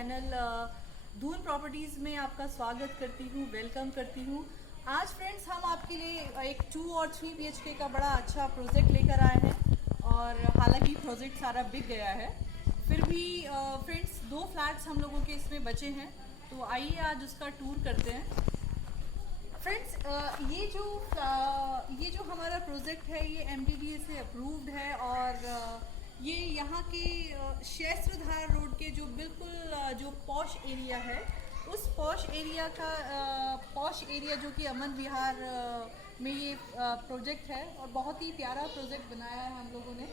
Channel धून properties में आपका स्वागत करती हूँ, वेलकम करती हूँ। आज फ्रेंड्स हम आपके लिए एक 2 और 3 BHK का बड़ा अच्छा प्रोजेक्ट लेकर आए हैं और हालांकि प्रोजेक्ट सारा बिक गया है, फिर भी फ्रेंड्स 2 फ्लैट्स हम लोगों के इसमें बचे हैं, तो आइए आज उसका टूर करते हैं। फ्रेंड्स ये जो हमारा प्रोजेक्ट है ये MDDA से अप्रूव्ड है और ये यहाँ के शस्त्रधार रोड के जो बिल्कुल जो पॉश एरिया है, उस पॉश एरिया जो कि अमन विहार में ये प्रोजेक्ट है और बहुत ही प्यारा प्रोजेक्ट बनाया है हम लोगों ने।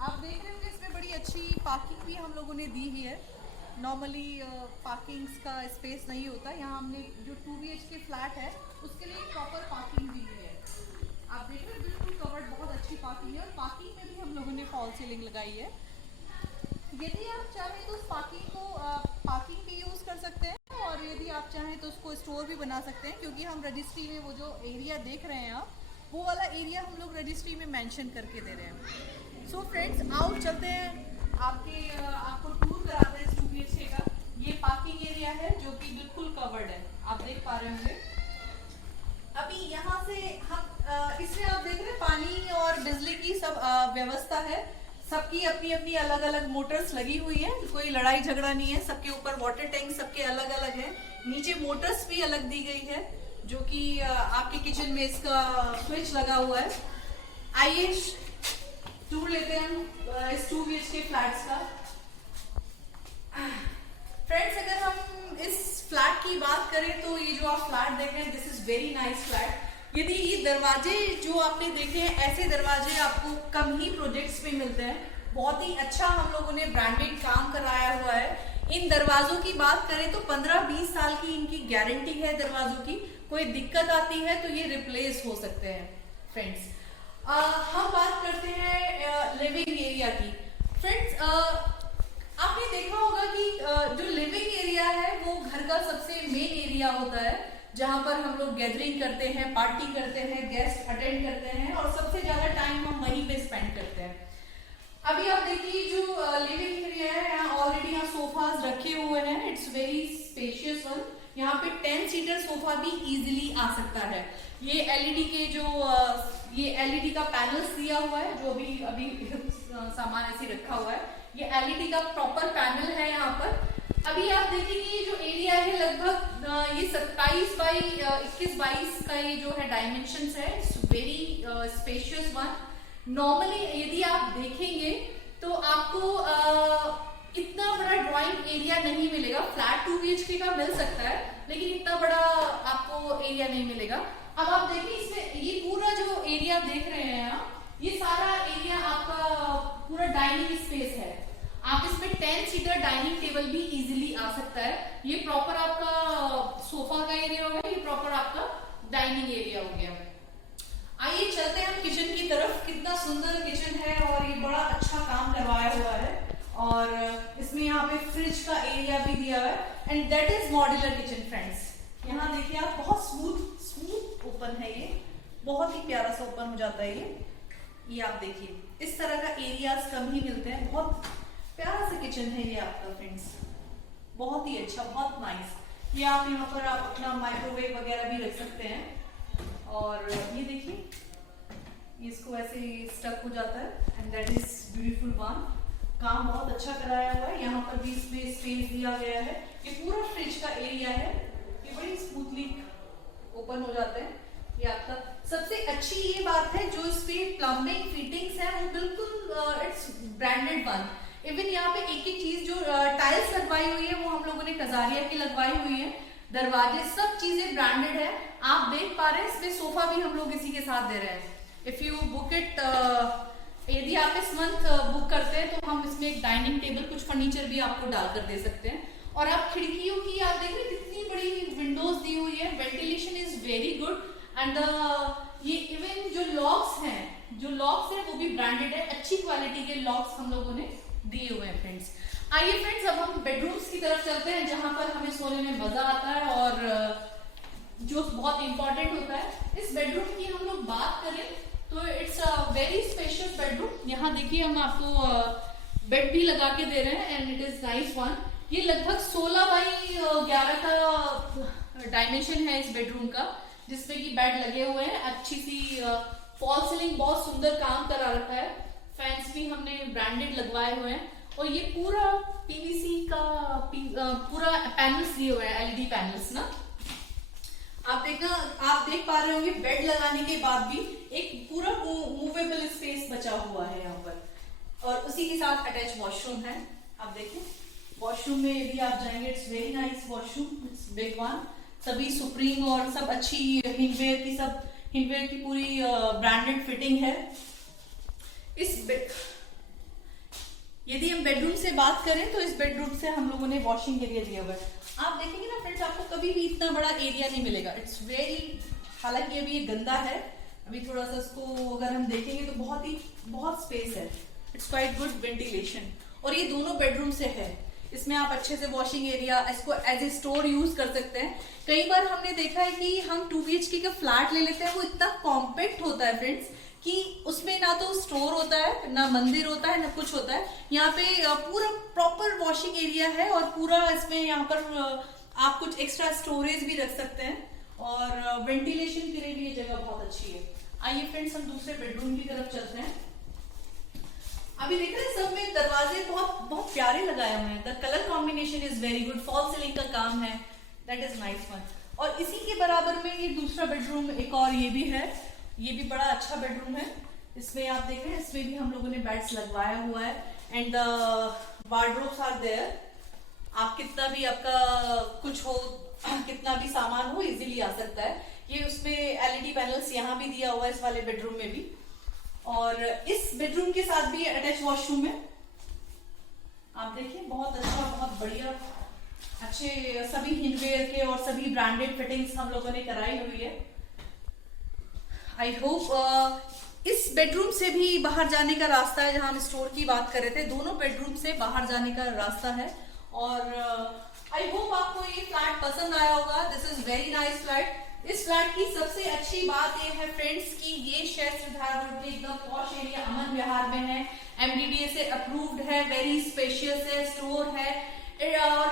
आप देख रहे होंगे इसमें बड़ी अच्छी पार्किंग भी हम लोगों ने दी ही है। नॉर्मली पार्किंग्स का स्पेस नहीं होता, यहाँ हमने जो 2 BHK फ्लैट है उसके लिए प्रॉपर पार्किंग दी है। आप देख रहे हैं बिल्कुल कवर्ड, बहुत अच्छी पार्किंग है और पार्किंग में भी हम लोगों ने फॉल सीलिंग लगाई है। यदि आप चाहें तो उस पार्किंग को पार्किंग भी यूज़ कर सकते हैं और यदि आप चाहें तो उसको स्टोर भी बना सकते हैं, क्योंकि हम रजिस्ट्री में वो जो एरिया देख रहे हैं आप, वो वाला एरिया हम लोग रजिस्ट्री में मेंशन करके दे रहे हैं। सो फ्रेंड्स आओ चलते हैं, आपको टूर कराते हैं 2 BHK का। ये पार्किंग एरिया है जो कि बिल्कुल कवर्ड है, आप देख पा रहे होंगे। अभी यहाँ से हम इसमें आप देख रहे हैं पानी और बिजली की सब व्यवस्था है। सबकी अपनी अपनी अलग अलग मोटर्स लगी हुई है, कोई लड़ाई झगड़ा नहीं है। सबके ऊपर वाटर टैंक सबके अलग अलग है, नीचे मोटर्स भी अलग दी गई है जो कि आपके किचन में इसका स्विच लगा हुआ है। आइए टूर लेते हैं हम इस 2 BHK फ्लैट्स का। फ्रेंड्स अगर हम इस फ्लैट की बात करें तो ये जो आप फ्लैट देख रहे हैं, this is very nice flat. यदि ये दरवाजे जो आपने देखे हैं, ऐसे दरवाजे आपको कम ही प्रोजेक्ट्स में मिलते हैं। बहुत ही अच्छा हम लोगों ने ब्रांडेड काम कराया हुआ है। इन दरवाजों की बात करें तो 15-20 साल की इनकी गारंटी है दरवाजों की। कोई दिक्कत आती है तो ये रिप्लेस हो सकते हैं। फ्रेंड्स हम बात करते हैं लिविंग एरिया की। फ्रेंड्स आपने देखा होगा कि जो लिविंग एरिया है वो घर का सबसे मेन एरिया होता है, जहां पर हम लोग गैदरिंग करते हैं, पार्टी करते हैं, गेस्ट अटेंड करते हैं और सबसे ज्यादा टाइम हम वहीं पे स्पेंड करते हैं। अभी आप देखिए जो लिविंग एरिया है, यहाँ ऑलरेडी यहाँ सोफाज रखे हुए हैं। It's very spacious one. यहाँ पे 10 सीटर सोफा भी इजीली आ सकता है। ये एलईडी के जो ये एलईडी का पैनल्स दिया हुआ है, जो अभी सामान ऐसे रखा हुआ है। ये एलईडी का प्रॉपर पैनल है यहाँ पर। अभी आप देखेंगे जो एरिया है लगभग ये 27 बाई 21-22 का ये जो है डायमेंशंस है। It's very spacious one. Normally यदि आप देखेंगे तो आपको इतना बड़ा ड्राइंग एरिया नहीं मिलेगा। फ्लैट 2 BHK का मिल सकता है, लेकिन इतना बड़ा आपको एरिया नहीं मिलेगा। अब आप देखिए इसमें ये पूरा जो एरिया देख रहे हैं आप, ये सारा एरिया आपका पूरा डाइनिंग स्पेस है। आप इसमें 10 सीटर डाइनिंग टेबल भी इजीली आ सकता है। ये प्रॉपर आपका सोफा का एरिया हो गया, ये प्रॉपर आपका डाइनिंग एरिया हो गया। आइए चलते हैं हम किचन की तरफ। कितना सुंदर किचन है और ये बड़ा अच्छा काम करवाया हुआ है और इसमें यहाँ पे फ्रिज का एरिया भी दिया हुआ है and that is modular kitchen. Friends यहाँ देखिए आप, बहुत स्मूथ ओपन है, ये बहुत ही प्यारा सा ओपन हो जाता है। ये आप देखिए इस तरह का एरियाज कम ही मिलते हैं। बहुत प्यारा सा किचन है ये आपका फ्रेंड्स, बहुत ही अच्छा, बहुत नाइस। ये आप यहाँ पर आप अपना माइक्रोवेव वगैरह भी रख सकते हैं। और ये देखिए इसको ऐसे स्टक हो जाता है and that is beautiful one. काम बहुत अच्छा कराया हुआ है। यहाँ पर भी इसमें स्पेस दिया गया है। ये पूरा फ्रिज का एरिया है, ये बड़ी स्मूथली ओपन हो जाते हैं। ये आपका सबसे अच्छी ये बात है, जो इसपे प्लम्बिंग फिटिंग्स है वो बिल्कुल इट्स ब्रांडेड वन। इवन यहाँ पे एक एक चीज जो टाइल्स लगवाई हुई है वो हम लोगों ने कजारिया की लगवाई हुई है। दरवाजे सब चीजें ब्रांडेड है। आप देख पा रहे हैं इसमें सोफा भी हम लोग इसी के साथ दे रहे हैं। इफ यू बुक इट, यदि आप इस मंथ बुक करते हैं तो हम इसमें एक डाइनिंग टेबल, कुछ फर्नीचर भी आपको डालकर दे सकते हैं। और आप खिड़कियों की आप देख रहे हैं कितनी बड़ी विंडोज दी हुई है। Ventilation is very good and ये इवन जो लॉक्स हैं वो भी ब्रांडेड है। अच्छी क्वालिटी के लॉक्स हम लोगों ने दिए हुए हैं। फ्रेंड्स आइए फ्रेंड्स अब हम बेडरूम्स की तरफ चलते हैं, जहां पर हमें सोने में मजा आता है और जो बहुत इंपॉर्टेंट होता है। इस बेडरूम की हम लोग बात करें तो it's a very spacious bedroom. यहाँ देखिए हम आपको बेड भी लगा के दे रहे हैं and it is nice one. ये लगभग 16 बाई 11 का डायमेंशन है इस बेडरूम का, जिसमें कि बेड लगे हुए हैं, अच्छी सी फॉल सीलिंग, बहुत सुंदर काम करा रखा है, फैंस भी हमने ब्रांडेड लगवाए हुए हैं, और ये पूरा पीवीसी का पूरा पैनल्स दिए हुए हैं, एलईडी पैनल्स ना। आप देख पा रहे होंगे बेड लगाने के बाद भी एक पूरा मूवेबल स्पेस बचा हुआ है यहाँ पर, और उसी के साथ अटैच वॉशरूम है। आप देखें वॉशरूम में यदि आप जाएंगे, it's very nice washroom, it's big one, सभी सुप्रीम और सब अच्छी हिंडवेयर की पूरी ब्रांडेड फिटिंग है। यदि हम बेडरूम से बात करें तो इस बेडरूम से हम लोगों ने वॉशिंग एरिया दिया हुआ है। आप देखेंगे ना फ्रेंड्स, आपको कभी भी इतना बड़ा एरिया नहीं मिलेगा, इट्स वेरी, हालांकि अभी ये गंदा है, अभी थोड़ा सा इसको अगर हम देखेंगे तो बहुत स्पेस है, इट्स क्वाइट गुड वेंटिलेशन, और ये दोनों बेडरूम से है। इसमें आप अच्छे से वॉशिंग एरिया, इसको एज ए स्टोर यूज कर सकते हैं। कई बार हमने देखा है कि हम 2 BHK का फ्लैट ले लेते हैं, वो इतना कॉम्पैक्ट होता है फ्रेंड्स कि उसमें ना तो स्टोर होता है, ना मंदिर होता है, ना कुछ होता है। यहाँ पे पूरा प्रॉपर वॉशिंग एरिया है, और पूरा इसमें यहाँ पर आप कुछ एक्स्ट्रा स्टोरेज भी रख सकते हैं, और वेंटिलेशन के लिए भी ये जगह बहुत अच्छी है। आइए फ्रेंड्स, हम दूसरे बेडरूम की तरफ चलते हैं। अभी देख रहे हैं सब में दरवाजे बहुत प्यारे लगाए हुए हैं, the colour combination is very good, fall ceiling का काम है, दैट इज नाइस वन। और इसी के बराबर में ये दूसरा बेडरूम एक और ये भी है, ये भी बड़ा अच्छा बेडरूम है। इसमें आप देख रहे हैं, इसमें भी हम लोगों ने बेड्स लगवाया हुआ है, and the wardrobes are there. आप कितना भी आपका कुछ हो, कितना भी सामान हो, इजीली आ सकता है। ये उसमें एलईडी पैनल्स यहाँ भी दिया हुआ है, इस वाले बेडरूम में भी, और इस बेडरूम के साथ भी अटैच वॉशरूम है। आप देखिए बहुत अच्छा, बहुत बढ़िया, अच्छे सभी हिंडवेयर के और सभी ब्रांडेड फिटिंग्स हम लोगों ने कराई हुई है। आई होप इस बेडरूम से भी बाहर जाने का रास्ता है, जहां हम स्टोर की बात कर रहे थे, दोनों बेडरूम से बाहर जाने का रास्ता है। और आई होप आपको ये फ्लैट पसंद आया होगा। This is very nice flat. इस फ्लैट की सबसे अच्छी बात ये है फ्रेंड्स कि ये शहर रोड में एकदम पॉश एरिया अमन विहार में है, एमडीडीए से अप्रूव्ड है, वेरी स्पेशियस है, स्टोर है, और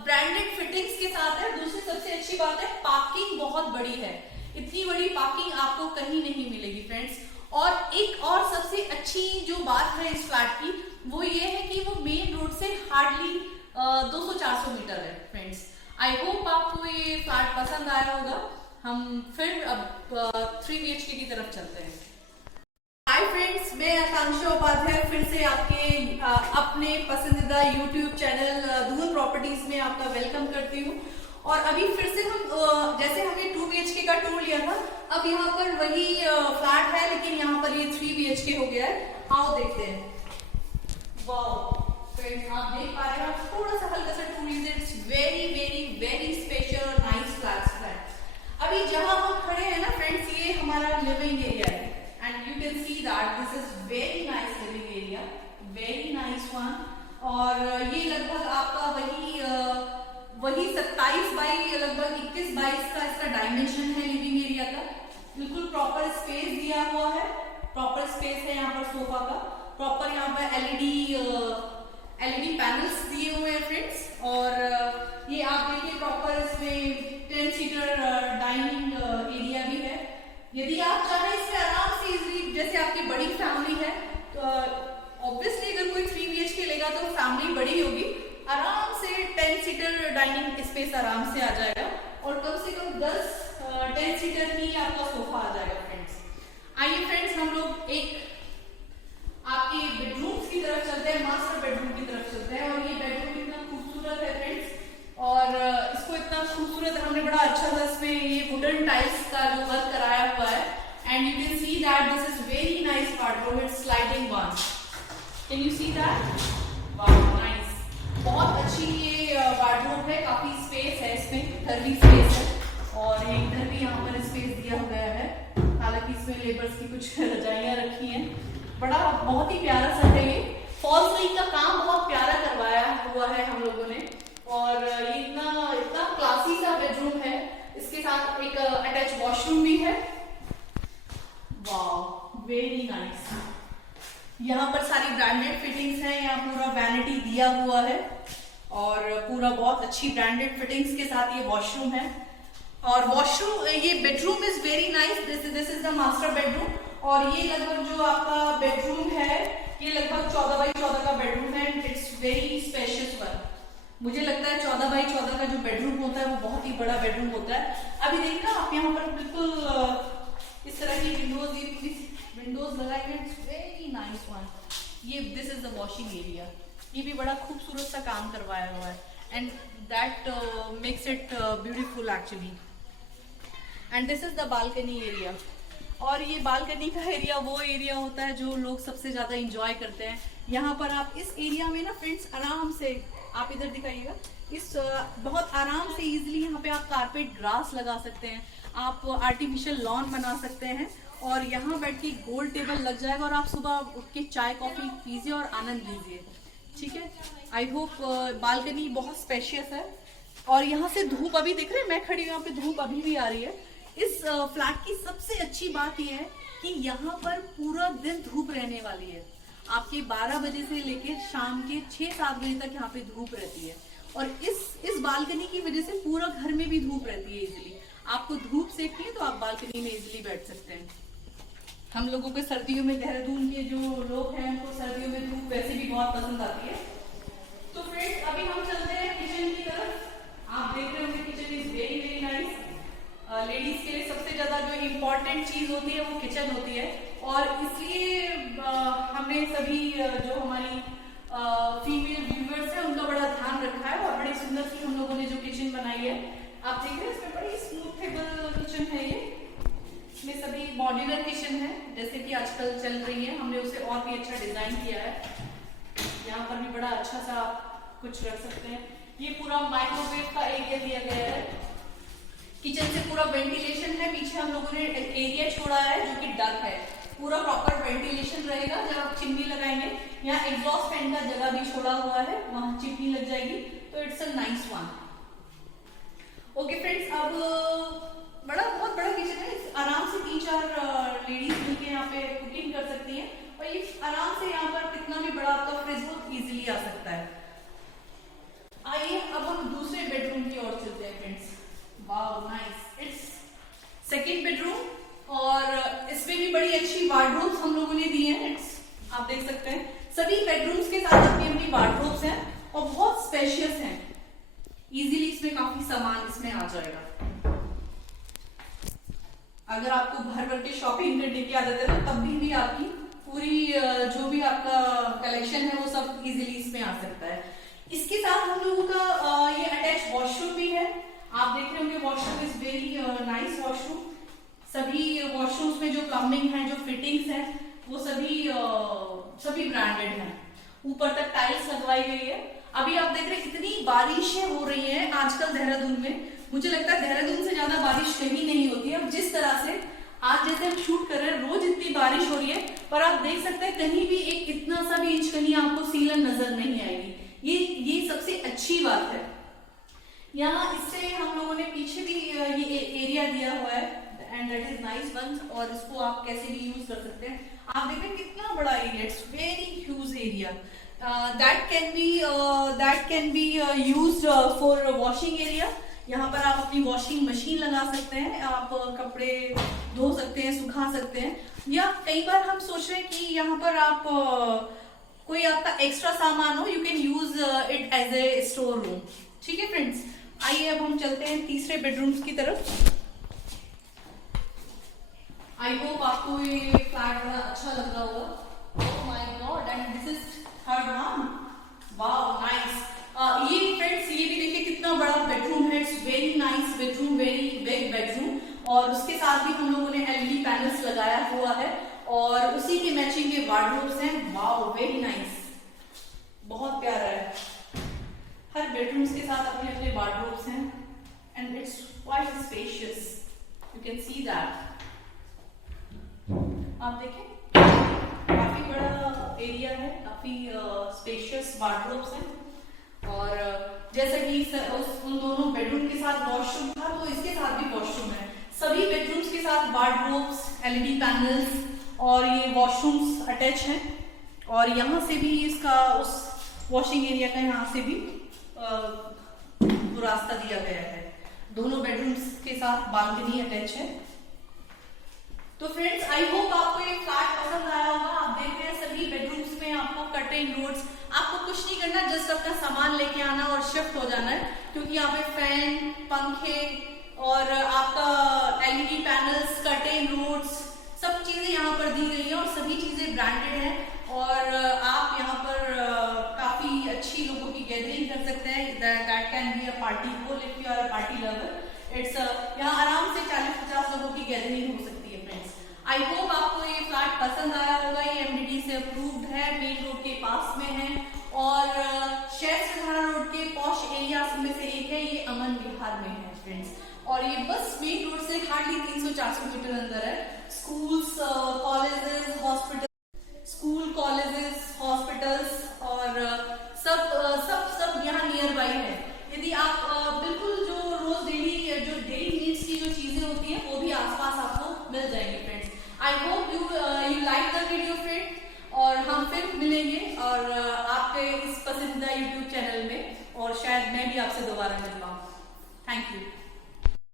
ब्रांडेड फिटिंग्स के साथ है। दूसरी सबसे अच्छी बात है, पार्किंग बहुत बड़ी है, इतनी बड़ी पार्किंग आपको कहीं नहीं मिलेगी फ्रेंड्स। और एक और सबसे अच्छी जो बात है इस फ्लैट की, वो ये है कि वो मेन रोड से हार्डली 200-400 मीटर है फ्रेंड्स। आई होप आपको ये फ्लैट पसंद आया होगा। हम फिर अब 3 BHK की तरफ चलते हैं। हाय फ्रेंड्स, मैं आकांक्षा उपाध्याय फिर से आपके अपने पसंदीदा यूट्यूब चैनल धून प्रॉपर्टीज में आपका वेलकम करती हूँ। और अभी फिर से हम जैसे हमने 2 BHK का टूर लिया था, अब यहाँ पर वही फ्लैट है, लेकिन यहाँ पर ये 3 BHK हो गया है। आओ देखते हैं। वाओ फ्रेंड्स, आप देख पा रहे हैं, आप थोड़ा सा हल्का सा टूर लीजिए, it's very very very special और नाइस फ्लैट। अभी जहां हम खड़े हैं ना फ्रेंड्स, ये हमारा लिविंग एरिया है, and you can see that this is very nice living area, very nice one. और ये लगभग आपका वही 27 बाई लगभग 21-22 का इसका डायमेंशन है लिविंग एरिया का। बिल्कुल प्रॉपर स्पेस दिया हुआ है, प्रॉपर स्पेस है यहाँ पर सोफा का, प्रॉपर यहाँ पर एलईडी पैनल्स दिए हुए हैं फ्रेंड्स। और ये आप देखिए प्रॉपर इसमें 10 सीटर डाइनिंग एरिया भी है। यदि आप चाहें इसमें आराम से इजीली, जैसे आपकी बड़ी फैमिली है तो ऑब्वियसली अगर कोई 3 BHK लेगा तो फैमिली बड़ी होगी, आराम से 10 सीटर डाइनिंग स्पेस आराम से आ जाएगा, और कम से कम 10 सीटर ही आपका सोफा आ जाएगा फ्रेंड्स। आइए फ्रेंड्स, हम लोग एक आपके बेडरूम की तरफ चलते हैं, मास्टर बेडरूम की तरफ चलते हैं। और ये बेडरूम इतना खूबसूरत है फ्रेंड्स, और इसको इतना खूबसूरत हमने बड़ा अच्छा सा इसमें ये वुडन टाइल्स का जो वर्क कराया हुआ है, and you can see that this is very nice wardrobe, it's sliding one, can you see that? Wow nice, बहुत अच्छी ये वार्डरोब है, काफी स्पेस है इसमें, इधर भी स्पेस है, और ये इधर भी यहाँ पर स्पेस दिया गया है। हालांकि इसमें लेबर्स की कुछ रजाइयां रखी हैं, बड़ा बहुत ही प्यारा सा है। ये फॉल सीलिंग का काम बहुत प्यारा करवाया हुआ है हम लोगों ने, और ये इतना क्लासी सा बेडरूम है। इसके साथ एक अटैच वॉशरूम भी है। वाओ वेरी नाइस, यहाँ पर सारी ब्रांडेड फिटिंग्स हैं, यहाँ पूरा वैनिटी दिया हुआ है, और पूरा बहुत अच्छी ब्रांडेड फिटिंग्स के साथ ये वॉशरूम है। और वॉशरूम, ये bedroom is very nice. This is the master bedroom. और ये लगभग जो आपका बेडरूम है, ये लगभग 14 बाई 14 का बेडरूम है। It's very spacious one. मुझे लगता है 14 बाई 14 का जो बेडरूम होता है वो बहुत ही बड़ा बेडरूम होता है। अभी देखिए ना आप, यहाँ पर बिल्कुल इस तरह की विंडोज, ये विंडोज लगाई हुई, इट्स वेरी नाइस वन। ये this is the washing area. ये भी बड़ा खूबसूरत सा काम करवाया हुआ है, and that makes it beautiful actually. And this is the balcony area. और ये बालकनी का एरिया वो एरिया होता है जो लोग सबसे ज्यादा इंजॉय करते हैं। यहाँ पर आप इस एरिया में ना फ्रेंड्स आराम से, आप इधर दिखाइएगा, इस बहुत आराम से इजीली यहाँ पे आप कारपेट ग्रास लगा सकते हैं, आप आर्टिफिशियल लॉन बना सकते हैं, और यहाँ बैठ के गोल टेबल लग जाएगा और आप सुबह उठ के चाय कॉफी पीजिए और आनंद लीजिए। ठीक है, आई होप बालकनी बहुत स्पेशियस है। और यहाँ से धूप अभी दिख रहे हैं, मैं खड़ी हूँ यहाँ पे, धूप अभी भी आ रही है। इस फ्लैट की सबसे अच्छी बात यह है कि यहाँ पर पूरा दिन धूप रहने वाली है। आपके 12 बजे से लेकर शाम के 6-7 बजे तक यहाँ पे धूप रहती है। और इस बालकनी की वजह से पूरा घर में भी धूप रहती है इजीली। आपको धूप सेकनी है तो आप बालकनी में इजीली बैठ सकते हैं। हम लोगों के सर्दियों में, देहरादून के जो लोग हैं उनको सर्दियों में धूप वैसे भी बहुत पसंद आती है। तो फ्रेंड्स अभी हम चलते हैं किचन की तरफ। आप देख रहे होंगे kitchen is very very nice. Ladies के लिए सबसे ज्यादा जो इम्पोर्टेंट चीज होती है वो किचन होती है, और इसलिए हमने सभी जो हमारी फीमेल व्यूअर्स हैं उनका बड़ा ध्यान रखा है। और बड़ी सुंदर सी हम लोगों ने जो किचन बनाई है, आप देख रहे हैं इसमें बड़ी स्मूथेबल किचन है। ये इसमें सभी मॉड्यूलर किचन है जैसे कि आजकल चल रही है, हमने उसे और भी अच्छा डिजाइन किया है। यहाँ पर भी बड़ा अच्छा सा कुछ रख सकते हैं। ये पूरा माइक्रोवेव का एरिया दिया गया है। किचन से पूरा वेंटिलेशन है। पीछे हम लोगों ने एरिया छोड़ा है जो कि डक है, पूरा प्रॉपर वेंटिलेशन रहेगा। जब आप चिमनी लगाएंगे, यहाँ एग्जॉस्ट फैन का जगह भी छोड़ा हुआ है, वहां चिमनी लग जाएगी। तो it's a nice one. Okay friends, अब बहुत बड़ा किचन है। आराम से 3-4 लेडीज मिलकर यहाँ पे कुकिंग कर सकती हैं, और ये आराम से यहाँ पर कितना भी बड़ा आपका फ्रिज हो इजीली आ सकता है। आइए अब हम दूसरे बेडरूम की ओर चलते हैं friends. Wow nice, it's second bedroom. और इसमें भी बड़ी अच्छी वार्डरोब्स हम लोगों ने दी हैं। इट्स, आप देख सकते हैं सभी बेडरूम्स के साथ अपनी अपनी वार्डरोब्स हैं और बहुत स्पेशियस हैं। इजीली इसमें काफी सामान इसमें आ जाएगा। अगर आपको भर भर के शॉपिंग करने की आदत है तो तब भी आपकी पूरी जो भी आपका कलेक्शन है वो सब इजीली इसमें आ सकता है। इसके साथ हम लोगों का ये अटैच वॉशरूम भी है। आप देख रहे होंगे washroom is very nice washroom. सभी वॉशरूम्स में जो प्लम्बिंग है, जो फिटिंग्स है, वो सभी ब्रांडेड हैं। ऊपर तक टाइल्स लगवाई गई है। अभी आप देख रहे हैं इतनी बारिशें हो रही हैं आजकल देहरादून में। मुझे लगता है देहरादून से ज्यादा बारिश कहीं नहीं होती है। अब जिस तरह से आज जैसे हम शूट कर रहे हैं, रोज इतनी बारिश हो रही है, पर आप देख सकते हैं कहीं भी एक इतना सा भी इंच कहीं आपको सीलन नजर नहीं आएगी। ये सबसे अच्छी बात है। यहाँ इससे हम लोगों ने पीछे भी ये एरिया दिया हुआ है, and that is nice one. और इसको आप कैसे भी यूज कर सकते हैं। आप देख रहे हैं कितना बड़ा area, it's very huge area. That can be used for washing area. यहाँ पर आप अपनी वॉशिंग मशीन लगा सकते हैं, आप कपड़े धो सकते हैं, सुखा सकते हैं। या कई बार हम सोच रहे हैं कि यहाँ पर आप कोई आपका एक्स्ट्रा सामान हो, you can use it as a store room. ठीक है फ्रेंड्स, आइए अब हम चलते हैं तीसरे बेडरूम्स की तरफ। आई होप आपको ये फ्लैट बड़ा अच्छा लग रहा होगा। Oh my God, and this is third one. Wow nice. ये फ्रेंड्स, ये भी देखिए कितना बड़ा बेडरूम है। It's very nice bedroom, very big bedroom. और उसके साथ भी हम लोगों ने एलईडी पैनल्स लगाया हुआ है, और उसी के मैचिंग के वार्डरोब्स हैं। वाओ वेरी नाइस, बहुत प्यारा है। हर बेडरूम्स के साथ अपने अपने वार्डरोब्स हैं, and it's quite spacious, you can see that. आप देखें काफी बड़ा एरिया है, काफी स्पेशियस वार्डरोब्स हैं। और जैसा कि उन दोनों बेडरूम के साथ वॉशरूम था, तो इसके साथ भी वॉशरूम है। सभी बेडरूम्स के साथ वार्डरोब्स, एलईडी पैनल्स और ये वॉशरूम्स अटैच हैं। और यहाँ से भी इसका उस वॉशिंग एरिया का यहाँ से भी रास्ता दिया गया है। दोनों बेडरूम्स के साथ बालकनी अटैच है। तो फ्रेंड्स आई होप आपको ये फ्लैट पसंद आया होगा। आप देख रहे हैं सभी बेडरूम्स में आपको कर्टेन रोड्स, आपको कुछ नहीं करना, जस्ट अपना सामान लेके आना और शिफ्ट हो जाना है, क्योंकि यहाँ पे फैन, पंखे और आपका एलईडी पैनल्स, कर्टेन रोड्स सब चीजें यहाँ पर दी गई है और सभी चीजें ब्रांडेड है। और आप यहाँ पर काफी अच्छी लोगों की गैदरिंग कर सकते हैं। That can be a party hall if you are a party lover. It's यहाँ आराम से 40-50 लोगों की गैदरिंग हो सकती है फ्रेंड्स। आई होप आपको ये फ्लैट पसंद आया होगा। ये एमडीडी से अप्रूव्ड है, मेन रोड के पास में है और शहर से धारा रोड के पॉश एरियाज में से एक है। ये अमन विहार में है फ्रेंड्स, और ये बस मेन रोड से हार्डली 300-400 मीटर अंदर है। Schools, colleges, hospital, school, colleges, hospitals और सब यहाँ नियर बाई है। यदि आप बिल्कुल जो रोज डेली नीड्स की जो चीजें होती हैं वो भी आसपास आपको मिल जाएंगी friends. I hope you like the video friend, और हम फिर मिलेंगे और आपके इस पसंदीदा यूट्यूब चैनल में, और शायद मैं भी आपसे दोबारा मिल पाऊँ। Thank you.